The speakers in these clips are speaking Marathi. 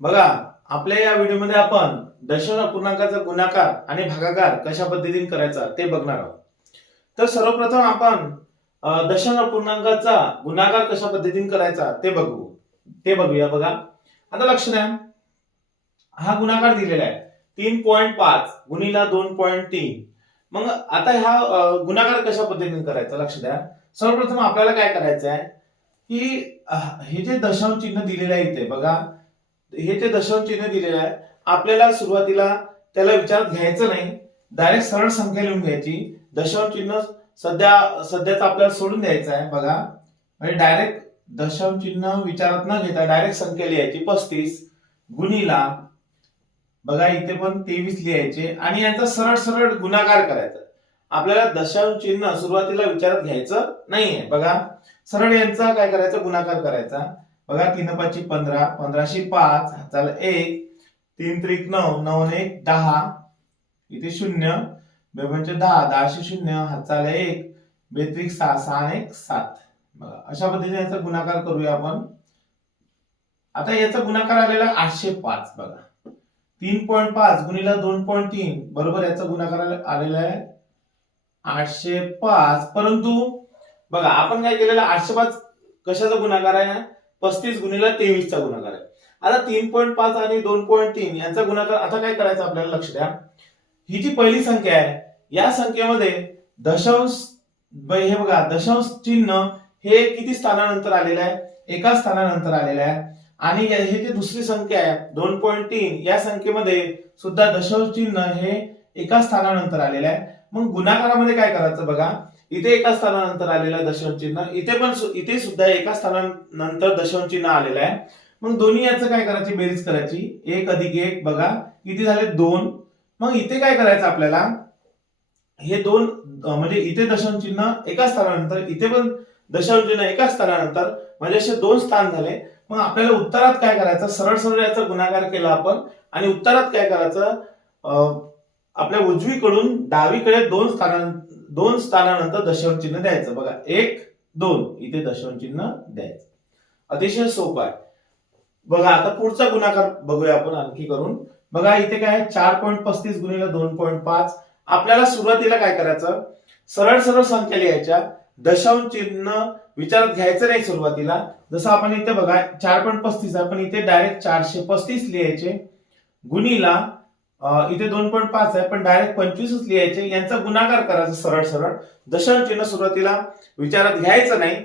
बघा, आपल्या या व्हिडिओमध्ये आपण दशांश अपूर्णांकाचा गुणाकार आणि भागाकार कशा पद्धतीने करायचा ते बघणार आहोत. तर सर्वप्रथम आपण दशांश अपूर्णांकाचा गुणाकार कशा पद्धतीने करायचा ते बघूया. बघा, आता लक्ष द्या, हा गुणाकार दिलेला आहे 3.5 गुणिला 2.3. मग आता हा गुणाकार कशा पद्धतीने करायचा लक्ष द्या. सर्वप्रथम आपल्याला काय करायचं आहे की हे जे दशांश चिन्ह दिलेलं आहे इथे बघा, हे जे दशांश चिन्ह दिलेलं आहे आपल्याला सुरुवातीला त्याला विचारात घ्यायचं नाही, डायरेक्ट सरळ संख्या लिहून घ्यायची. दशांश चिन्ह सध्याचा आपल्याला सोडून द्यायचं आहे. बघा, म्हणजे डायरेक्ट दशांश चिन्ह विचारात न घेता डायरेक्ट संख्या लिहायची 35 गुणिला, बघा इथे पण 23 लिहायचे आणि यांचा सरळ सरळ गुणाकार करायचा. आपल्याला दशांश चिन्ह सुरुवातीला विचारात घ्यायचं नाहीये. बघा, सरळ यांचा काय करायचा, गुणाकार करायचा. बघा, 3 5 15, 15 5 हाताला 1, 3 त्रिक 9, 9 1 10, इथे 0, 2 10, 10 0 हाताला 1, 2 त्रिक 6, 6 1 7. बघा, अशा पद्धतीने याचा गुणाकार करूया आपण. आता याचा गुणाकार आलेला 805. बघा, 3.5 गुणिला 2.3 बरोबर याचा गुणाकार आलेला आहे 805. परंतु बघा, आपण काय केलेलं, 805 कशाचा गुणाकार आहे, 35 गुणिला 23 चा गुणाकार आहे. आता 3.5 आणि 2.3 यांचा गुणाकार आता काय करायचं आपल्याला, लक्ष द्या. ही जी पहिली संख्या आहे या संख्येमध्ये दशांश, हे बघा दशांश चिन्ह हे किती स्थानानंतर आलेलं आहे, एका स्थानानंतर आलेलं आहे. आणि हे जे दुसरी संख्या आहे 2.3 या संख्येमध्ये सुद्धा दशांश चिन्ह हे एका स्थानानंतर आलेलं आहे. मग गुणाकारामध्ये काय करायचं, बघा इथे एका स्थानानंतर आलेलं दशांश चिन्ह, इथे सुद्धा एका स्थानानंतर दशांश चिन्ह आलेलं आहे. मग दोन्ही याचं काय करायची, बेरीज करायची. 1 अधिक 1 बघा किती झाले, 2. मग इथे काय करायचं आपल्याला, हे 2 म्हणजे इथे दशांश चिन्ह एका स्थानानंतर, इथे पण दशांश चिन्ह एका स्थानानंतर, म्हणजे असे 2 स्थान झाले. मग आपल्याला उत्तरात काय करायचं, सरळ सरळ याचा गुणाकार केला आपण आणि उत्तरात काय करायचं, आपल्या उजवीकडून डावीकडे 2 स्थानानंतर दशांश चिन्ह द्यायचं. बघा 1 2 इथे दशांश चिन्ह द्यायचं. अतिशय सोपं आहे. बघा, आता पुढचा गुणाकार बघूया आपण आणखी करून. बघा इथे काय आहे, 4.35 गुणिला 2.5. आपल्याला सुरुवातीला काय करायचं, सरळ सरळ संख्या लिहायच्या, दशांश चिन्ह विचारात घ्यायचं नाही सुरुवातीला. जसं आपण इथे बघा 4.35 आहे, पण इथे डायरेक्ट 435 लिहायचे गुणिला, इथे 2.5 आहे पण डायरेक्ट 25 लिहायचे. यांचा गुणाकार करायचा सरळ सरळ, दशांश चिन्ह सुरुवातीला विचारात घ्यायचं नाही.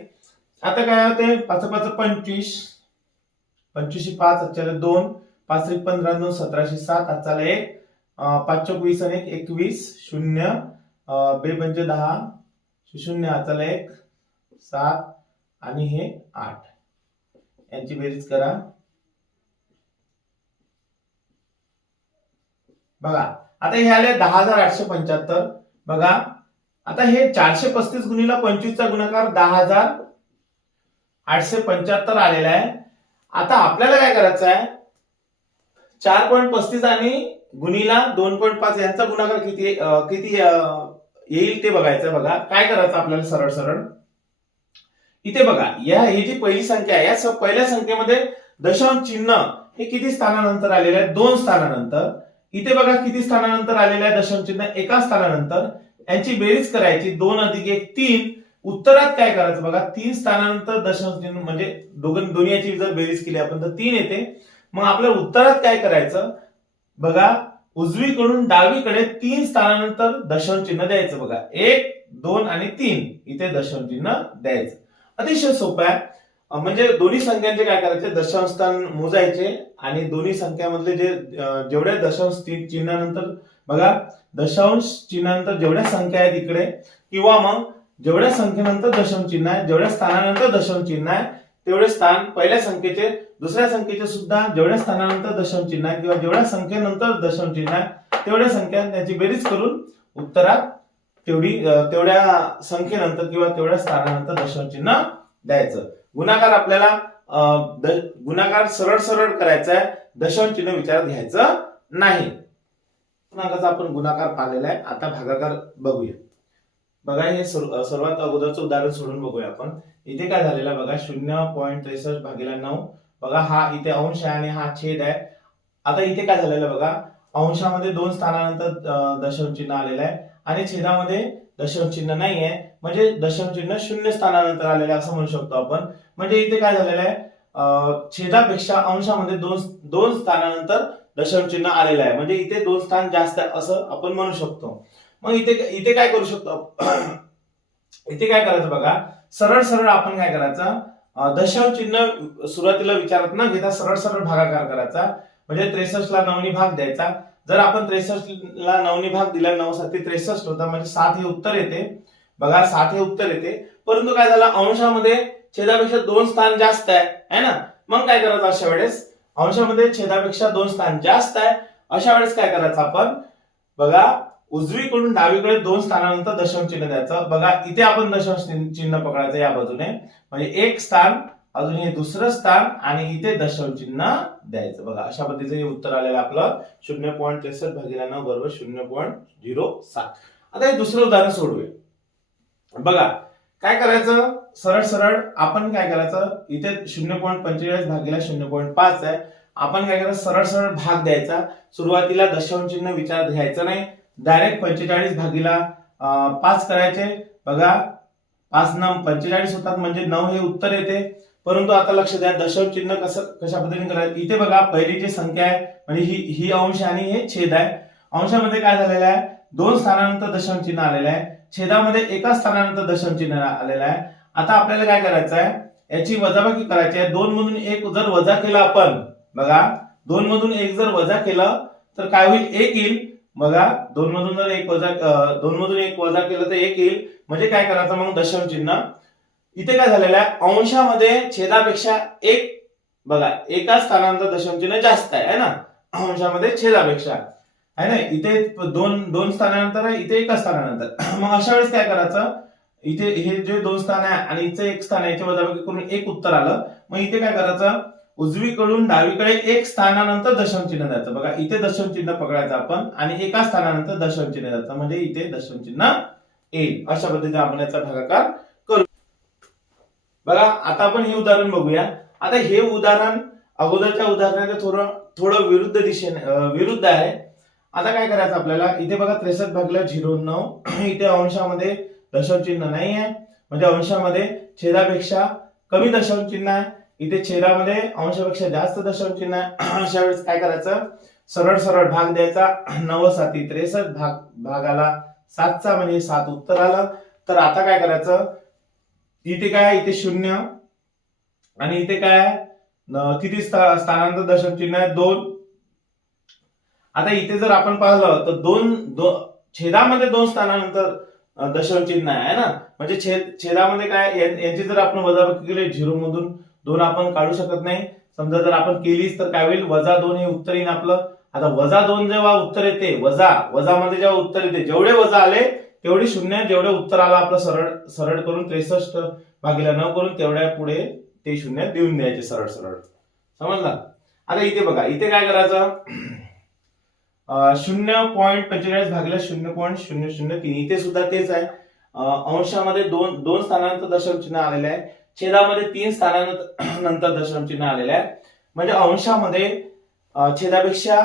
आता काय होते, 5 5 25, 25 5 हाताला 2, 5 3 15 9 17 7 हाताला 1, 5 चौक 20 आणि 21 0, 2 5 10 0 हाताला 1 7 आणि हे 8. यांची बेरीज करा. बघा, आता हे आले 10,875. बघा, आता हे 435 गुणिला 25 चा गुणाकार 10,875 आलेला आहे. आता आपल्याला काय करायचं आहे, 4.35 आणि गुणिला 2.5 यांचा गुणाकार किती येईल ते बघायचं. बघा काय करायचं आपल्याला, सरळ सरळ इथे बघा, ही जी पहिली संख्या आहे या पहिल्या संख्येमध्ये दशांश चिन्ह हे किती स्थानानंतर आलेलं आहे, 2 स्थानानंतर. इथे बघा किती स्थानानंतर आलेलं आहे दशांश चिन्ह, एका स्थानानंतर. यांची बेरीज करायची, 2 अधिक 1 3. उत्तरात काय करायचं, बघा 3 स्थानानंतर दशांश चिन्ह, म्हणजे दोन्हीची जर बेरीज केली आपण तर 3 येते. मग आपल्या उत्तरात काय करायचं, बघा उजवीकडून डावीकडे 3 स्थानानंतर दशांश चिन्ह द्यायचं. बघा 1 2 आणि 3 इथे दशांश चिन्ह द्यायचं. अतिशय सोपं आहे. म्हणजे दोन्ही संख्यांचे काय करायचे, दशांश स्थान मोजायचे आणि दोन्ही संख्यामधले जेवढ्या दशांश चिन्हानंतर, बघा दशांश चिन्हानंतर जेवढ्या संख्या आहेत इकडे, किंवा मग जेवढ्या संख्येनंतर दशांश चिन्ह आहे, जेवढ्या स्थानानंतर दशांश चिन्ह आहे तेवढे स्थान पहिल्या संख्येचे, दुसऱ्या संख्येचे सुद्धा जेवढ्या स्थानानंतर दशांश चिन्ह आहे किंवा जेवढ्या संख्येनंतर दशांश चिन्ह आहे तेवढ्या संख्या त्यांची बेरीज करून उत्तरात तेवढ्या संख्येनंतर किंवा तेवढ्या स्थानानंतर दशांश चिन्ह द्यायचं. गुणाकार आपल्याला गुणाकार सरळ सरळ करायचा आहे, दशांश चिन्ह विचारात घ्यायचं नाही. गुणाकाराचा आपण गुणाकार पाहिलेला आहे. आता भागाकार बघूया. बघा, हे सर्वात अगोदरचं उदाहरण सोडून बघूया आपण. इथे काय झालेलं बघा, 0.63 भागिले 9 बघा हा इथे अंश आहे आणि हा छेद आहे. आता इथे काय झालेलं आहे बघा, अंशामध्ये 2 स्थानानंतर दशांश चिन्ह आलेलं आहे आणि छेदामध्ये दशांश चिन्ह नाही आहे, म्हणजे दशांश चिन्ह 0 स्थानानंतर आलेलं आहे असं म्हणू शकतो आपण. म्हणजे इथे काय झालेलं आहे, छेदापेक्षा अंशामध्ये दोन स्थानानंतर दशांश चिन्ह आलेलं आहे, म्हणजे इथे 2 स्थान जास्त आहे असं आपण म्हणू शकतो. मग इथे काय करू शकतो इथे काय करायचं बघा, सरळ सरळ आपण काय करायचं, दशांश चिन्ह सुरुवातीला विचारात न घेता सरळ सरळ भागाकार करायचा. म्हणजे 63 ला 9 ने भाग द्यायचा. जर आपण 63 ला 9 ने भाग दिला, 9 7 63 होता, म्हणजे 7 हे उत्तर येते. बघा 7 हे उत्तर येते. परंतु काय झालं, अंशामध्ये छेदापेक्षा 2 स्थान जास्त आहे ना. मग काय करायचं अशा वेळेस, अंशामध्ये छेदापेक्षा 2 स्थान जास्त आहे, अशा वेळेस काय करायचं आपण बघा, उजवीकडून डावीकडे 2 स्थानानंतर दशांश चिन्ह द्यायचं. बघा इथे आपण दशांश चिन्ह पकडायचं या बाजूने, म्हणजे एक स्थान, अजून हे दुसरं स्थान आणि इथे दशांश चिन्ह द्यायचं. बघा अशा पद्धतीचं हे उत्तर आलेलं आपलं 0.63 भागिले 9 बरोबर 0.07. आता हे दुसरं उदाहरण सोडूया. बघा काय करायचं, सरळ सरळ आपण काय करायचं, इथे 0.45 भागिले 0.5 आहे. आपण काय करायचं, सरळ सरळ भाग द्यायचा. सुरुवातीला दशांश चिन्ह विचारात घ्यायचं नाही, डायरेक्ट 45 भागिला 5 करायचे. बघा 5 9 45 होतात, म्हणजे 9 हे उत्तर येते. परंतु आता लक्ष द्या, दशांश चिन्ह कशा पद्धतीने करायचं. इथे बघा पहिली जी संख्या आहे, म्हणजे ही अंश आणि हे छेद आहे. अंशामध्ये काय झालेलं आहे, 2 स्थानानंतर दशांश चिन्ह आलेलं आहे. छेदामध्ये एका स्थानानंतर दशांश चिन्ह आलेलं आहे. आता आपल्याला काय करायचं आहे, याची वजाबाकी करायची आहे. 2 मधून 1 जर वजा केला आपण, बघा 2 मधून 1 जर वजा केलं तर काय होईल, 1 येईल. बघा 2 मधून जर 1 वजा केलं तर 1 येईल. म्हणजे काय करायचं मग, दशांश चिन्ह. इथे काय झालेलं आहे, अंशामध्ये छेदापेक्षा 1, बघा एका स्थानानंतर दशांश चिन्ह जास्त आहे ना, अंशामध्ये छेदापेक्षा आहे ना. इथे 2 स्थानानंतर आहे, इथे एका स्थानानंतर. मग अशा वेळेस काय करायचं, इथे हे जे 2 स्थान आहे आणि इथे 1 स्थान आहे, याची वजाबाकी करून 1 उत्तर आलं. मग इथे काय करायचं, उजवीकडून डावीकडे 1 स्थानानंतर दशांश चिन्ह द्यायचं. बघा इथे दशांश चिन्ह पकडायचं आपण आणि एका स्थानानंतर दशांश चिन्ह द्यायचं, म्हणजे इथे दशांश चिन्ह येईल. अशा पद्धतीने आपण याचा भागाकार करू. बघा आता आपण हे उदाहरण बघूया. आता हे उदाहरण अगोदरच्या उदाहरणाच्या थोडं विरुद्ध आहे. आता काय करायचं आपल्याला, इथे बघा 63 भागिले 0.9, इथे अंशामध्ये दशांश चिन्ह नाही आहे, म्हणजे अंशामध्ये छेदापेक्षा कमी दशांश चिन्ह आहे. इथे छेदामध्ये अंशापेक्षा जास्त दशांश चिन्ह आहे. अशा वेळेस काय करायचं, सरळ सरळ भाग द्यायचा. 9 7 63 भागाला 7चा, म्हणजे 7 उत्तर आलं. तर आता काय करायचं, इथे काय, इथे 0 आणि इथे काय, किती स्थानांतर दशांश चिन्ह आहे, 2. आता इथे जर आपण पाहिलं तर छेदामध्ये 2 स्थानानंतर दशांश चिन्ह आहे ना, म्हणजे छेदामध्ये काय, यांची जर आपण वजाबाकी केली, 0 मधून 2 आपण काढू शकत नाही. समजा जर आपण केलीच तर काय होईल, -2 हे उत्तर येईल आपलं. आता -2 जेव्हा उत्तर येते, वजामध्ये जेव्हा उत्तर येते, जेवढे वजा आले तेवढे 0, जेवढे उत्तर आलं आपलं सरळ करून 63 भागिले 9 करून तेवढ्या पुढे ते 0 देऊन द्यायचे सरळ सरळ. समजलं. आता इथे बघा, इथे काय करायचं, 0.45 भागिले 0.003, इथे सुद्धा तेच आहे. अंशामध्ये 2 स्थानानंतर दशांश चिन्ह आलेले आहे, छेदामध्ये 3 स्थानानंतर दशांश चिन्ह आलेले आहे. म्हणजे अंशामध्ये छेदापेक्षा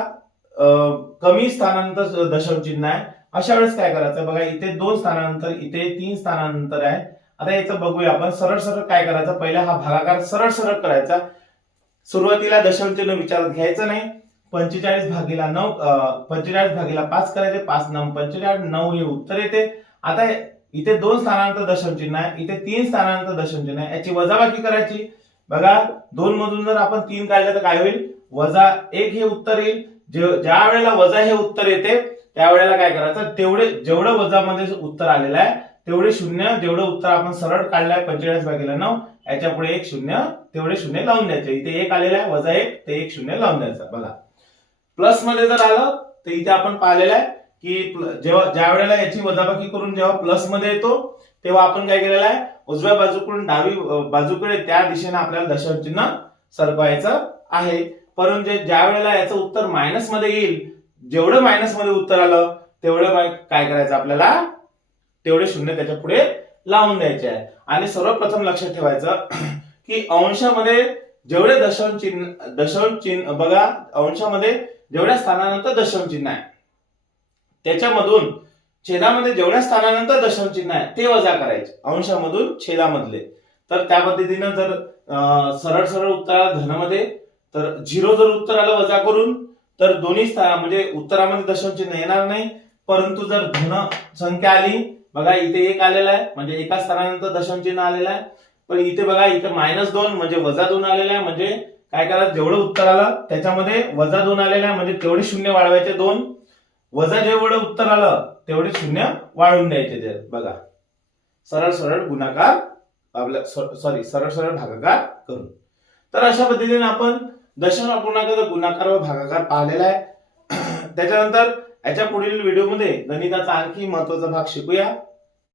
कमी स्थानानंतर दशांश चिन्ह आहे. अशा वेळेस काय करायचं, बघा इथे 2 स्थानानंतर, इथे 3 स्थानानंतर आहे. आता याचं बघूया आपण. सरळ सरळ काय करायचं, पहिला हा भागाकार सरळ सरळ करायचा. सुरुवातीला दशांश चिन्ह विचारात घ्यायचं नाही. 45 भागिला 9, 45 भागिला 5 करायचे. 5 9 45, 9 हे उत्तर येते. आता इथे 2 स्थानानंतर दशांश चिन्ह आहे, इथे 3 स्थानानंतर दशांश चिन्ह आहे, याची वजाबाकी करायची. बघा 2 मधून जर आपण 3 काढले तर काय होईल, -1 हे उत्तर येईल. ज्या वेळेला वजा हे उत्तर येते त्यावेळेला काय करायचं, जेवढं वजामध्ये उत्तर आलेलं आहे तेवढे 0, जेवढं उत्तर आपण सरळ काढलंय 45 भागिले 9, याच्या पुढे 1 0, तेवढे 0 लावून द्यायचे. इथे 1 आलेला आहे, -1 ते 1 0 लावून द्यायचं. बघा प्लस मध्ये जर आलं तर इथे आपण पाहिलेलं आहे की ज्या वेळेला याची वजाबाकी करून जेव्हा प्लस मध्ये येतो तेव्हा आपण काय केलेलं आहे, उजव्या बाजूकडून डावी बाजूकडे त्या दिशेने आपल्याला दशांश चिन्ह सरकवायचं आहे. परंतु ज्या वेळेला याचं उत्तर मायनस मध्ये येईल, जेवढं मायनस मध्ये उत्तर आलं तेवढं काय करायचं आपल्याला, तेवढे 0 त्याच्या पुढे लावून द्यायचे आहे. आणि सर्वप्रथम लक्षात ठेवायचं की अंशामध्ये जेवढे दशांश चिन्ह बघा, अंशामध्ये जेवढ्या स्थानानंतर दशांश चिन्ह आहे त्याच्यामधून छेदामध्ये जेवढ्या स्थानानंतर दशांश चिन्ह आहे ते वजा करायचे अंशामधून छेदामधले. तर त्या पद्धतीनं जर सरळ सरळ उत्तर आलं धनमध्ये तर 0 जर उत्तर आलं वजा करून तर दोन्ही स्थान म्हणजे उत्तरामध्ये दशांश चिन्ह येणार नाही. परंतु जर धन संख्या आली बघा इथे 1 आलेला आहे म्हणजे एका स्थानानंतर दशांश चिन्ह आलेलं आहे. पण इथे बघा इथे -2 म्हणजे -2 आलेला आहे म्हणजे काय करा जेवढं उत्तर आलं त्याच्यामध्ये -2 आलेलं आहे म्हणजे तेवढे शून्य वाढवायचे 2 वजा जेवढं उत्तर आलं तेवढे शून्य वाढवून द्यायचे. ते बघा सरळ सरळ गुणाकार आपल्या सरळ सरळ भागाकार करून. तर अशा पद्धतीने आपण दशांश अपूर्णांकाचा गुणाकार व भागाकार पाहिलेला आहे. त्याच्यानंतर याच्या पुढील व्हिडिओमध्ये गणिताचा आणखी महत्त्वाचा भाग शिकूया.